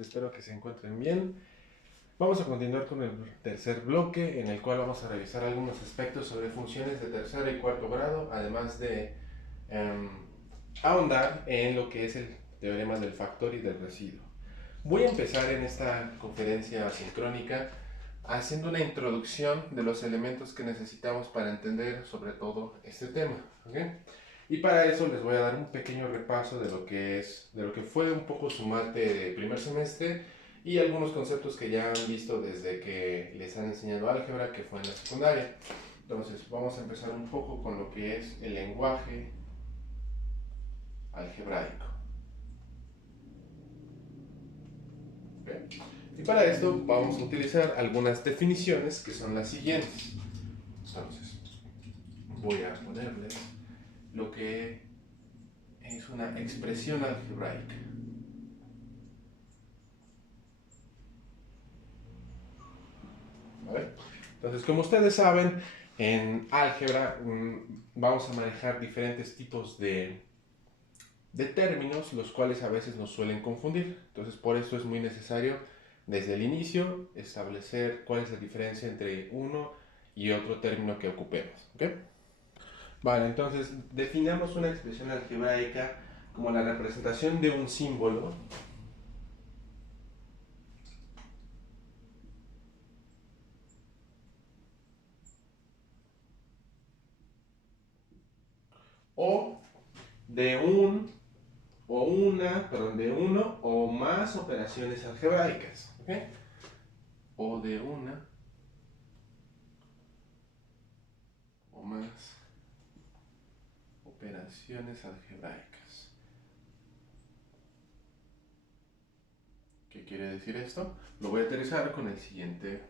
Espero que se encuentren bien. Vamos a continuar con el tercer bloque en el cual vamos a revisar algunos aspectos sobre funciones de tercer y cuarto grado, además de ahondar en lo que es el teorema del factor y del residuo. Voy a empezar en esta conferencia asincrónica haciendo una introducción de los elementos que necesitamos para entender sobre todo este tema, ¿okay? Y para eso les voy a dar un pequeño repaso de lo que fue un poco su mate de primer semestre y algunos conceptos que ya han visto desde que les han enseñado álgebra, que fue en la secundaria. Entonces vamos a empezar un poco con lo que es el lenguaje algebraico. ¿Okay? Y para esto vamos a utilizar algunas definiciones que son las siguientes. Entonces voy a ponerles lo que es una expresión algebraica. ¿Vale? Entonces, como ustedes saben, en álgebra vamos a manejar diferentes tipos de términos, los cuales a veces nos suelen confundir. Entonces, por eso es muy necesario desde el inicio establecer cuál es la diferencia entre uno y otro término que ocupemos. ¿Okay? Vale, entonces definamos una expresión algebraica como la representación de un símbolo o de de uno o más operaciones algebraicas. ¿Okay? O de una o más operaciones algebraicas. ¿Qué quiere decir esto? Lo voy a aterrizar con el siguiente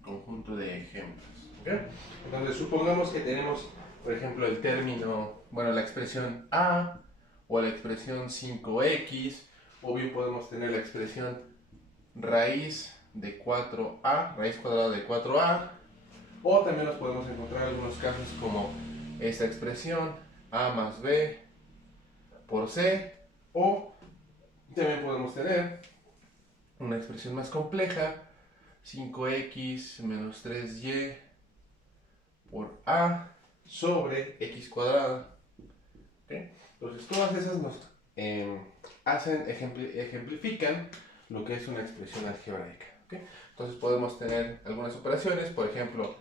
conjunto de ejemplos. ¿Okay? Entonces, supongamos que tenemos, por ejemplo, el término, bueno, la expresión a o la expresión 5x, o bien podemos tener la expresión raíz de 4a, raíz cuadrada de 4a, o también nos podemos encontrar algunos casos como esta expresión a más b por c, o también podemos tener una expresión más compleja, 5x menos 3y por a sobre x cuadrada. ¿Okay? Entonces todas esas nos ejemplifican lo que es una expresión algebraica. ¿Okay? Entonces podemos tener algunas operaciones, por ejemplo,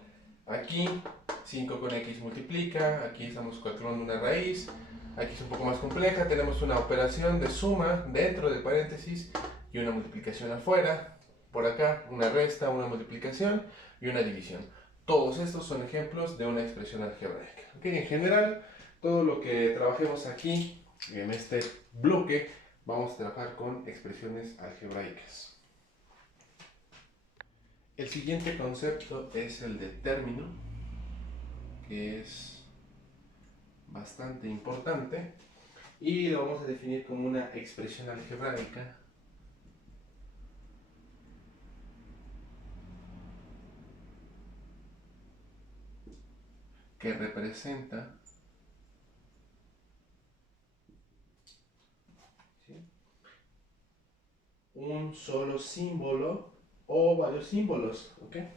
aquí 5 con x multiplica, aquí estamos calculando una raíz, aquí es un poco más compleja, tenemos una operación de suma dentro de paréntesis y una multiplicación afuera, por acá una resta, una multiplicación y una división. Todos estos son ejemplos de una expresión algebraica. ¿Okay? En general, todo lo que trabajemos aquí en este bloque, vamos a trabajar con expresiones algebraicas. El siguiente concepto es el de término, que es bastante importante, y lo vamos a definir como una expresión algebraica que representa un solo símbolo o varios símbolos. ¿Okay?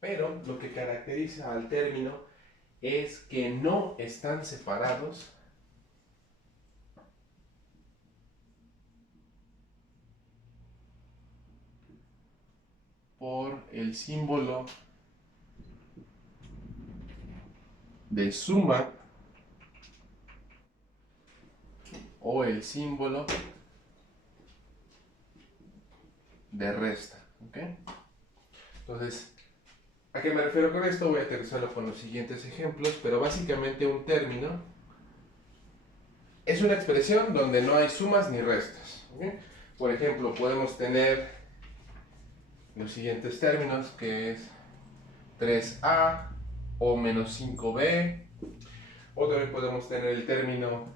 Pero lo que caracteriza al término es que no están separados por el símbolo de suma o el símbolo de resta. ¿Okay? Entonces, ¿a qué me refiero con esto? Voy a aterrizarlo con los siguientes ejemplos, pero básicamente un término es una expresión donde no hay sumas ni restas. ¿Okay? Por ejemplo, podemos tener los siguientes términos, que es 3a o menos 5b, o también podemos tener el término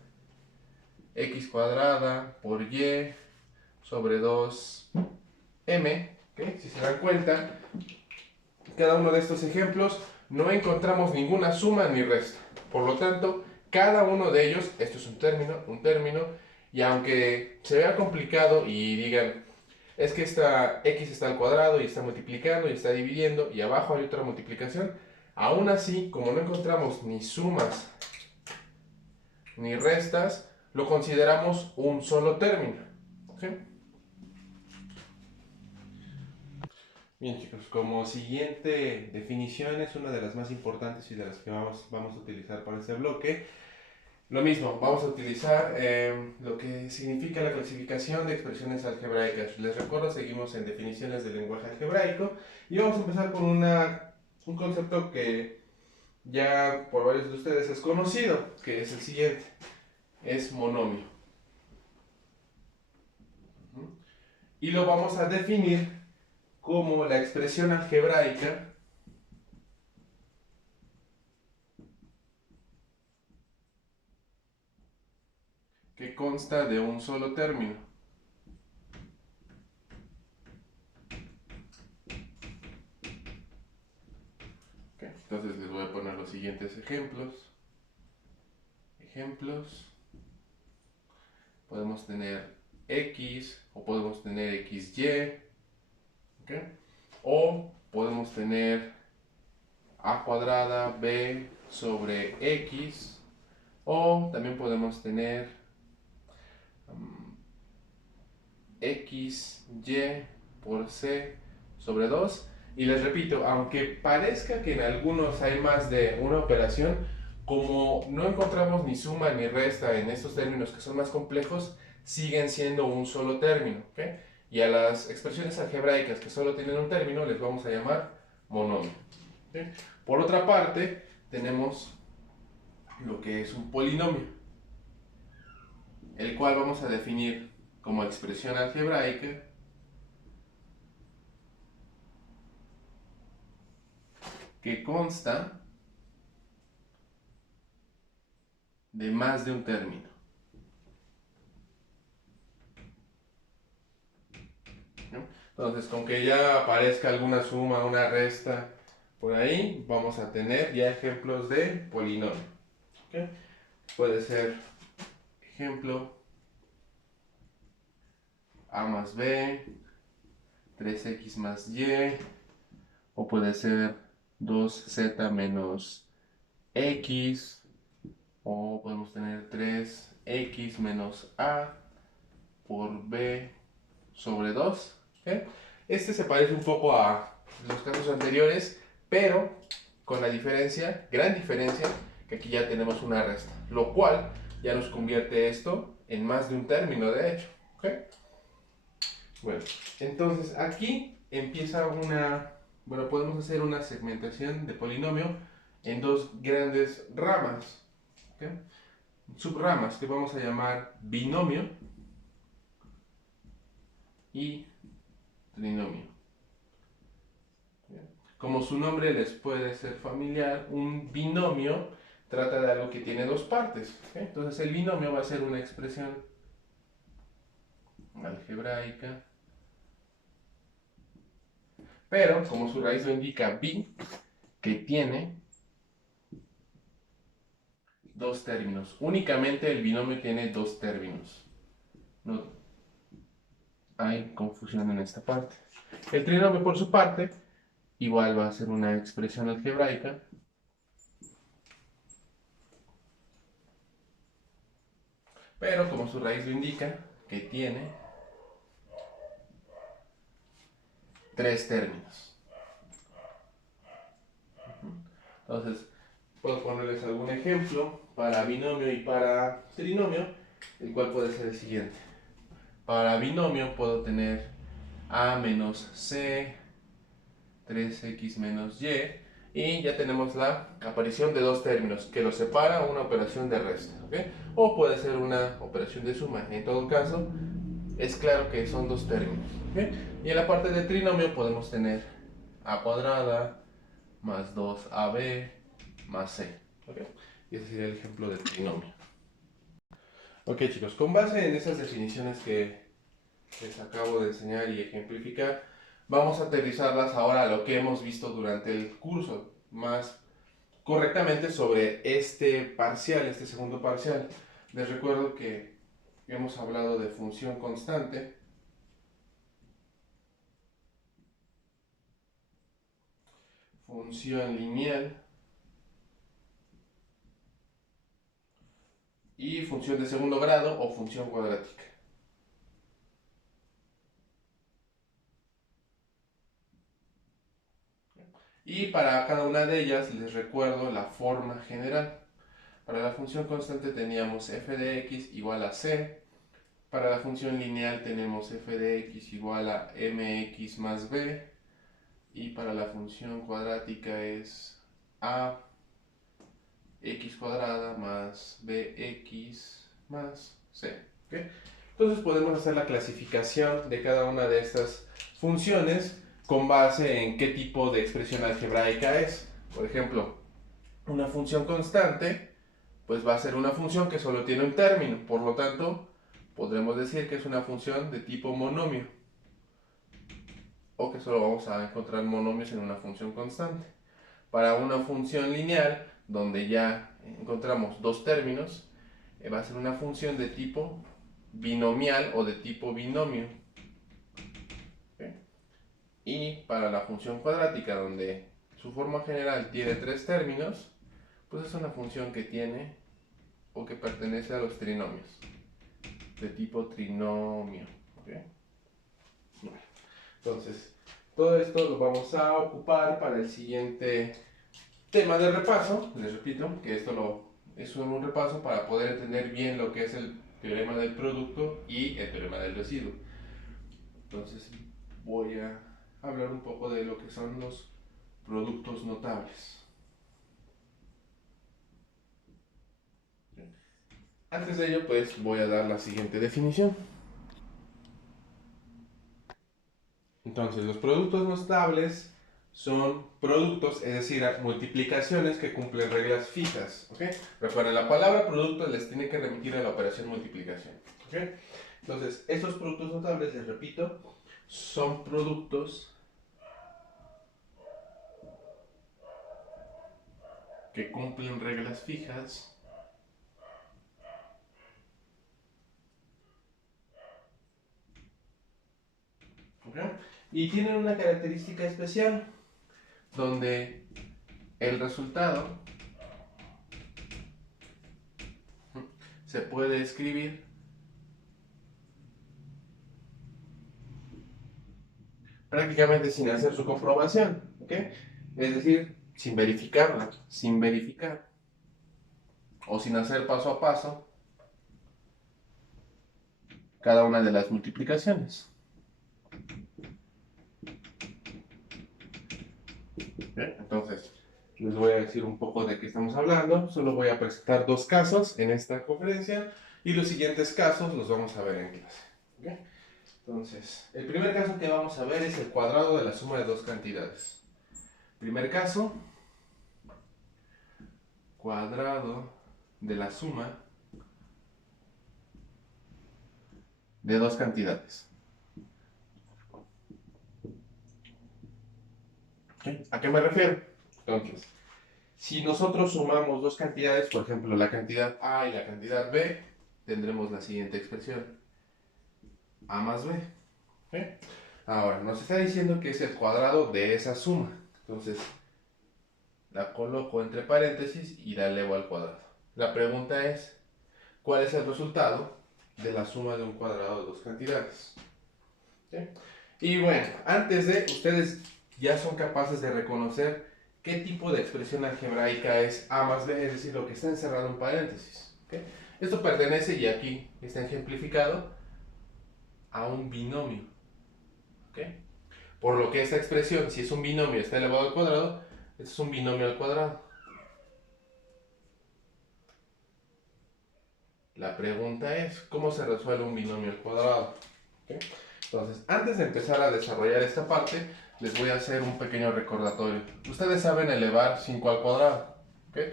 x cuadrada por y sobre 2x m, ¿okay? Si se dan cuenta, cada uno de estos ejemplos no encontramos ninguna suma ni resta. Por lo tanto, cada uno de ellos, esto es un término, y aunque se vea complicado y digan, es que esta x está al cuadrado y está multiplicando y está dividiendo y abajo hay otra multiplicación, aún así, como no encontramos ni sumas ni restas, lo consideramos un solo término. ¿Okay? Bien chicos, como siguiente definición es una de las más importantes y de las que vamos a utilizar para este bloque. Lo mismo, vamos a utilizar lo que significa la clasificación de expresiones algebraicas. Les recuerdo, seguimos en definiciones del lenguaje algebraico y vamos a empezar con un concepto que ya por varios de ustedes es conocido, que es el siguiente, es monomio. Y lo vamos a definir como la expresión algebraica que consta de un solo término. Okay, entonces les voy a poner los siguientes ejemplos. Podemos tener x o podemos tener xy, ¿okay? O podemos tener a cuadrada b sobre x, o también podemos tener xy por c sobre 2. Y les repito, aunque parezca que en algunos hay más de una operación, como no encontramos ni suma ni resta en estos términos que son más complejos, siguen siendo un solo término, ¿okay? Y a las expresiones algebraicas que solo tienen un término les vamos a llamar monomio, ¿okay? Por otra parte, tenemos lo que es un polinomio, el cual vamos a definir como expresión algebraica que consta de más de un término. Entonces, con que ya aparezca alguna suma, una resta por ahí, vamos a tener ya ejemplos de polinomio. ¿Okay? Puede ser ejemplo a más b, 3x más y, o puede ser 2z menos x, o podemos tener 3x menos a por b sobre 2. ¿Okay? Este se parece un poco a los casos anteriores, pero con la diferencia, gran diferencia, que aquí ya tenemos una resta, lo cual ya nos convierte esto en más de un término, de hecho. ¿Okay? Bueno, entonces aquí empieza podemos hacer una segmentación de polinomio en dos grandes ramas, ¿okay? Subramas que vamos a llamar binomio y trinomio. Como su nombre les puede ser familiar, un binomio trata de algo que tiene dos partes, ¿okay? Entonces el binomio va a ser una expresión algebraica, pero como su raíz lo indica, bi, que tiene dos términos. Únicamente el binomio tiene dos términos. No hay confusión en esta parte. El trinomio, por su parte, igual va a ser una expresión algebraica pero como su raíz lo indica, que tiene tres términos. Entonces, puedo ponerles algún ejemplo para binomio y para trinomio, el cual puede ser el siguiente. Para binomio puedo tener a menos c, 3x menos y ya tenemos la aparición de dos términos que los separa una operación de resta, ¿okay? O puede ser una operación de suma. En todo caso, es claro que son dos términos, ¿okay? Y en la parte de trinomio podemos tener a cuadrada más 2ab más c, ¿okay? Y ese sería el ejemplo de trinomio. Ok chicos, con base en esas definiciones que que les acabo de enseñar y ejemplificar, vamos a aterrizarlas ahora a lo que hemos visto durante el curso, más correctamente sobre este parcial, este segundo parcial. Les recuerdo que hemos hablado de función constante, función lineal y función de segundo grado o función cuadrática. Y para cada una de ellas les recuerdo la forma general. Para la función constante teníamos f de x igual a c. Para la función lineal tenemos f de x igual a mx más b. Y para la función cuadrática es a x cuadrada más bx más c. ¿Okay? Entonces podemos hacer la clasificación de cada una de estas funciones con base en qué tipo de expresión algebraica es. Por ejemplo, una función constante pues va a ser una función que solo tiene un término, por lo tanto podremos decir que es una función de tipo monomio, o que solo vamos a encontrar monomios en una función constante. Para una función lineal, donde ya encontramos dos términos, va a ser una función de tipo binomial o de tipo binomio. ¿Okay? Y para la función cuadrática, donde su forma general tiene tres términos, pues es una función que tiene o que pertenece a los trinomios, de tipo trinomio. ¿Okay? Bueno, entonces, todo esto lo vamos a ocupar para el siguiente tema de repaso. Les repito que es un repaso para poder entender bien lo que es el teorema del producto y el teorema del residuo. Entonces voy a hablar un poco de lo que son los productos notables. Antes de ello, pues voy a dar la siguiente definición. Entonces, los productos notables son productos, es decir, multiplicaciones que cumplen reglas fijas. ¿Okay? Recuerden, la palabra producto les tiene que remitir a la operación multiplicación. ¿Okay? Entonces, estos productos notables, les repito, son productos que cumplen reglas fijas ¿okay? Y tienen una característica especial donde el resultado se puede escribir prácticamente sin hacer su comprobación, ¿okay? Es decir, sin verificarla, sin verificar o sin hacer paso a paso cada una de las multiplicaciones. ¿Okay? Entonces, les voy a decir un poco de qué estamos hablando. Solo voy a presentar dos casos en esta conferencia y los siguientes casos los vamos a ver en clase. ¿Okay? Entonces, el primer caso que vamos a ver es el cuadrado de la suma de dos cantidades. Primer caso, cuadrado de la suma de dos cantidades. ¿Okay? ¿A qué me refiero? Entonces, si nosotros sumamos dos cantidades, por ejemplo, la cantidad A y la cantidad B, tendremos la siguiente expresión: A más B. ¿Okay? Ahora, nos está diciendo que es el cuadrado de esa suma. Entonces, la coloco entre paréntesis y la elevo al cuadrado. La pregunta es, ¿cuál es el resultado de la suma de un cuadrado de dos cantidades? ¿Sí? Y bueno, antes de, ustedes ya son capaces de reconocer qué tipo de expresión algebraica es A más B, es decir, lo que está encerrado en paréntesis. ¿Okay? Esto pertenece, y aquí está ejemplificado, a un binomio. ¿Okay? Por lo que esta expresión, si es un binomio, está elevado al cuadrado, esto es un binomio al cuadrado. La pregunta es, ¿cómo se resuelve un binomio al cuadrado? ¿Okay? Entonces, antes de empezar a desarrollar esta parte, les voy a hacer un pequeño recordatorio. Ustedes saben elevar 5 al cuadrado, ¿okay?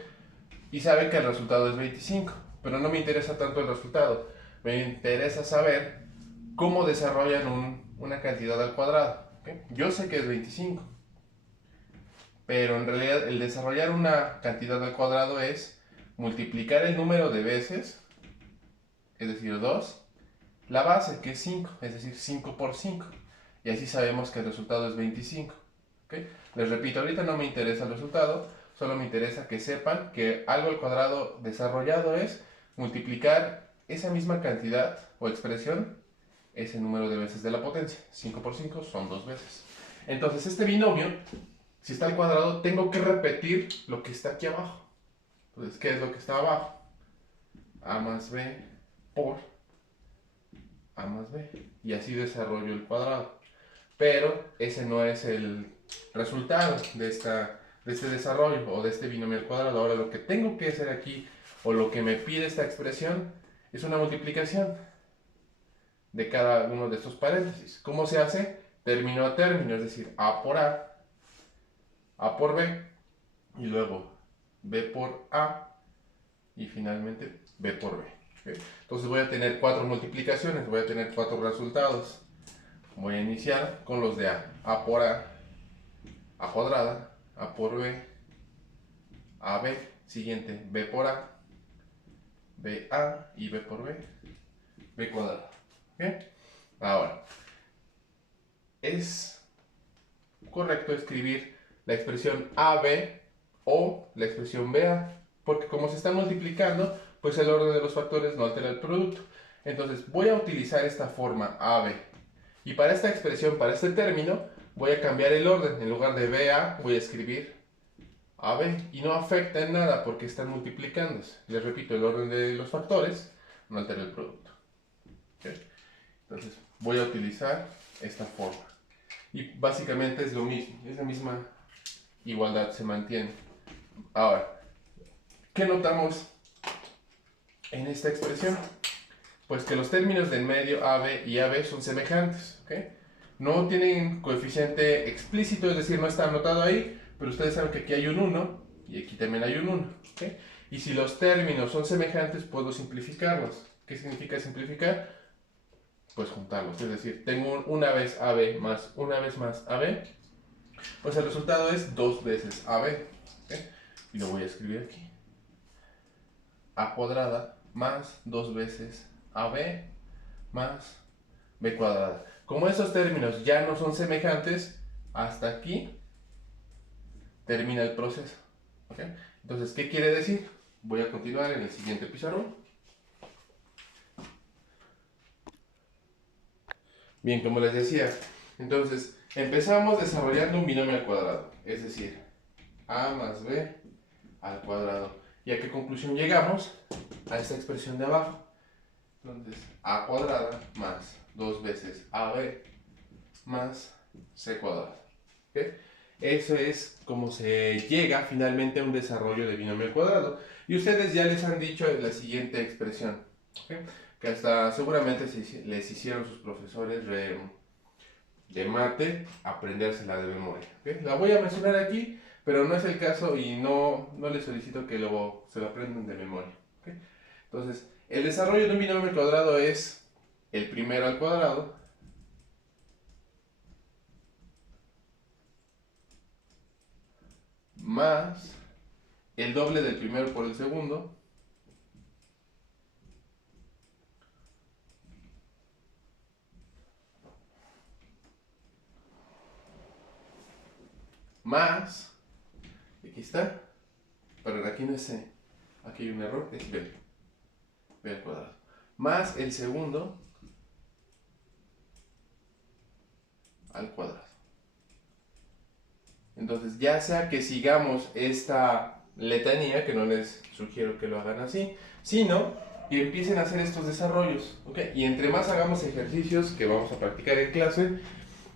Y saben que el resultado es 25, pero no me interesa tanto el resultado. Me interesa saber cómo desarrollan una cantidad al cuadrado. ¿Okay? Yo sé que es 25, pero en realidad el desarrollar una cantidad al cuadrado es multiplicar el número de veces, es decir, 2, la base, que es 5, es decir, 5 por 5. Y así sabemos que el resultado es 25. ¿Okay? Les repito, ahorita no me interesa el resultado, solo me interesa que sepan que algo al cuadrado desarrollado es multiplicar esa misma cantidad o expresión, ese número de veces de la potencia. 5 por 5 son 2 veces. Entonces, este binomio, si está al cuadrado, tengo que repetir lo que está aquí abajo. Entonces, ¿qué es lo que está abajo? A más B por A más B. Y así desarrollo el cuadrado. Pero ese no es el resultado de este desarrollo o de este binomio al cuadrado. Ahora lo que tengo que hacer aquí, o lo que me pide esta expresión, es una multiplicación de cada uno de estos paréntesis. ¿Cómo se hace? Término a término, es decir, A por A por B, y luego B por A, y finalmente B por B. ¿Okay? Entonces voy a tener 4 multiplicaciones, voy a tener 4 resultados. Voy a iniciar con los de A por A cuadrada, A por B, AB, siguiente, B por A, BA y B por B, B cuadrada. ¿Okay? Ahora, es correcto escribir la expresión AB o la expresión BA, porque como se están multiplicando, pues el orden de los factores no altera el producto. Entonces voy a utilizar esta forma AB. Y para esta expresión, para este término, voy a cambiar el orden. En lugar de BA, voy a escribir AB. Y no afecta en nada porque están multiplicándose. Les repito, el orden de los factores no altera el producto. ¿Okay? Entonces voy a utilizar esta forma. Y básicamente es lo mismo. Es la misma igualdad, se mantiene. Ahora, ¿qué notamos en esta expresión? Pues que los términos del medio AB y AB son semejantes. ¿Okay? No tienen coeficiente explícito, es decir, no está anotado ahí, pero ustedes saben que aquí hay un 1 y aquí también hay un 1. ¿Okay? Y si los términos son semejantes, puedo simplificarlos. ¿Qué significa simplificar? Pues juntarlos, es decir, tengo una vez AB más una vez más AB, pues el resultado es 2 veces AB. ¿Okay? Y lo voy a escribir aquí. A cuadrada más 2 veces AB más B cuadrada. Como estos términos ya no son semejantes, hasta aquí termina el proceso. ¿Okay? Entonces, ¿qué quiere decir? Voy a continuar en el siguiente pizarrón. Bien, como les decía, entonces empezamos desarrollando un binomio al cuadrado, es decir, A más B al cuadrado. ¿Y a qué conclusión llegamos? A esta expresión de abajo. Entonces, A cuadrada más 2 veces AB más C cuadrado. ¿Okay? Eso es como se llega finalmente a un desarrollo de binomio al cuadrado. Y ustedes ya les han dicho la siguiente expresión, ¿okay? Que hasta seguramente les hicieron sus profesores de mate aprendérsela de memoria. ¿Okay? La voy a mencionar aquí, pero no es el caso y no les solicito que se lo aprendan de memoria. ¿Okay? Entonces, el desarrollo de un binomio al cuadrado es el primero al cuadrado más el doble del primero por el segundo más, aquí está, pero aquí no es C, aquí hay un error, es B al cuadrado, más el segundo al cuadrado. Entonces, ya sea que sigamos esta letanía, que no les sugiero que lo hagan así, sino que empiecen a hacer estos desarrollos, ¿ok? Y entre más hagamos ejercicios que vamos a practicar en clase,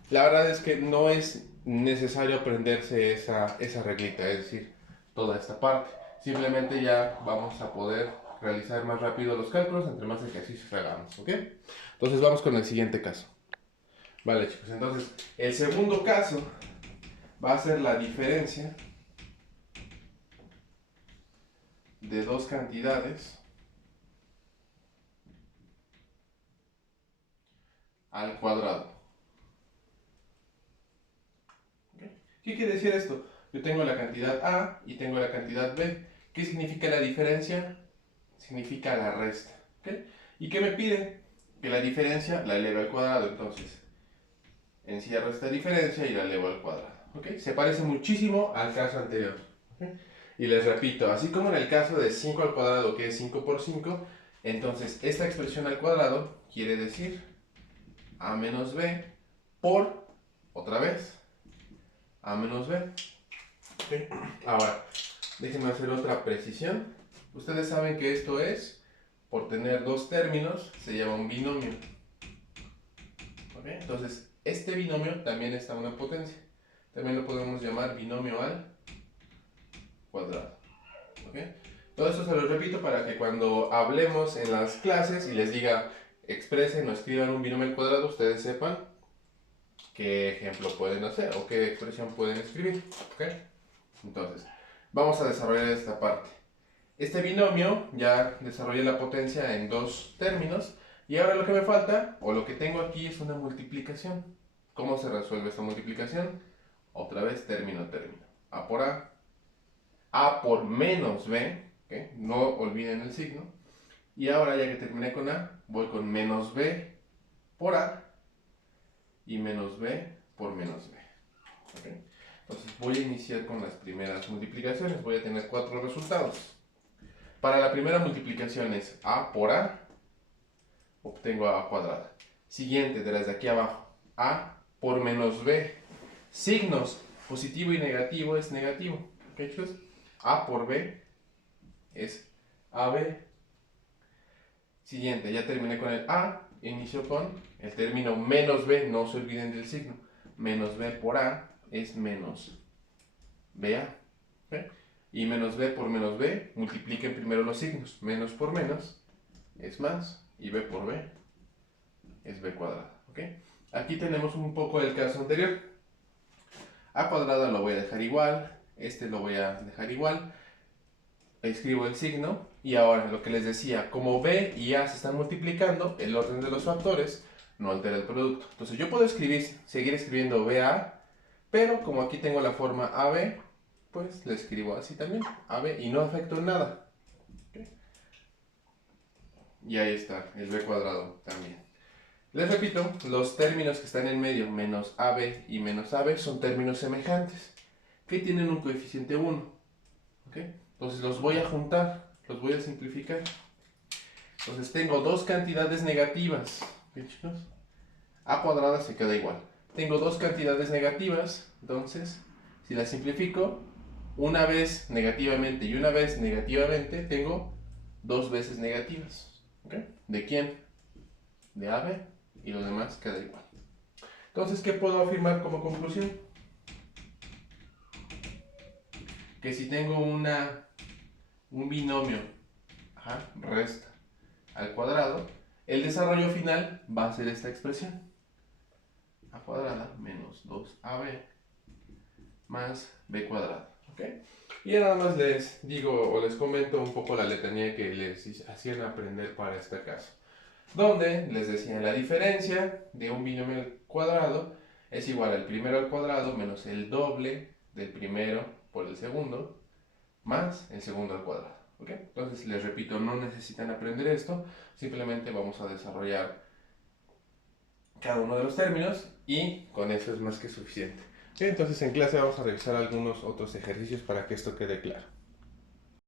la verdad es que no es necesario aprenderse esa reglita, es decir, toda esta parte. Simplemente ya vamos a poder realizar más rápido los cálculos entre más ejercicios hagamos, ¿ok? Entonces vamos con el siguiente caso. Vale, chicos, entonces el segundo caso va a ser la diferencia de dos cantidades al cuadrado. ¿Okay? ¿Qué quiere decir esto? Yo tengo la cantidad A y tengo la cantidad B. ¿Qué significa la diferencia? Significa la resta. ¿Okay? ¿Y qué me pide? Que la diferencia la eleve al cuadrado. Entonces, encierro esta diferencia y la elevo al cuadrado. ¿Okay? Se parece muchísimo al caso anterior. ¿Okay? Y les repito, así como en el caso de 5 al cuadrado, que es 5 por 5, entonces esta expresión al cuadrado quiere decir a menos b por, otra vez, a menos b. ¿Okay? Ahora, déjenme hacer otra precisión. Ustedes saben que esto es, por tener dos términos, se llama un binomio. ¿Okay? Entonces, este binomio también está en una potencia. También lo podemos llamar binomio al cuadrado. ¿Okay? Todo esto se lo repito para que cuando hablemos en las clases y les diga expresen o escriban un binomio al cuadrado, ustedes sepan qué ejemplo pueden hacer o qué expresión pueden escribir. ¿Okay? Entonces, vamos a desarrollar esta parte. Este binomio ya desarrollé la potencia en dos términos y ahora lo que me falta o lo que tengo aquí es una multiplicación. ¿Cómo se resuelve esta multiplicación? Otra vez término, término. A por A por menos B, ¿okay? No olviden el signo. Y ahora ya que terminé con A, voy con menos B por A y menos B por menos B. ¿Okay? Entonces voy a iniciar con las primeras multiplicaciones. Voy a tener 4 resultados. Para la primera multiplicación es A por A, obtengo A cuadrada. Siguiente, desde aquí abajo, A por menos B. Signos positivo y negativo es negativo. ¿Ok, chicos? A por B es AB. Siguiente, ya terminé con el A, inicio con el término menos B, no se olviden del signo. Menos B por A es menos BA. ¿Okay? Y menos B por menos B, multipliquen primero los signos. Menos por menos es más y B por B es B cuadrada. ¿Okay? Aquí tenemos un poco el caso anterior. A cuadrada lo voy a dejar igual, este lo voy a dejar igual. Escribo el signo y ahora lo que les decía, como B y A se están multiplicando, el orden de los factores no altera el producto. Entonces yo puedo seguir escribiendo BA, pero como aquí tengo la forma AB, pues le escribo así también, AB, y no afecto en nada. ¿Okay? Y ahí está, el B cuadrado también. Les repito, los términos que están en medio, menos AB y menos AB, son términos semejantes, que tienen un coeficiente 1. ¿Okay? Entonces los voy a juntar, los voy a simplificar. Entonces tengo dos cantidades negativas. ¿Okay, chicos? A cuadrada se queda igual. Tengo dos cantidades negativas, entonces si las simplifico, una vez negativamente y una vez negativamente, tengo dos veces negativas. ¿Okay? ¿De quién? De AB, y lo demás queda igual. Entonces, ¿qué puedo afirmar como conclusión? Que si tengo un binomio resta al cuadrado, el desarrollo final va a ser esta expresión. A cuadrada menos 2AB más B cuadrada. ¿Okay? Y nada más les digo o les comento un poco la letanía que les hacían aprender para este caso. Donde les decía la diferencia de un binomio al cuadrado es igual al primero al cuadrado menos el doble del primero por el segundo más el segundo al cuadrado. ¿Okay? Entonces les repito, no necesitan aprender esto, simplemente vamos a desarrollar cada uno de los términos y con eso es más que suficiente. ¿Okay? Entonces en clase vamos a revisar algunos otros ejercicios para que esto quede claro.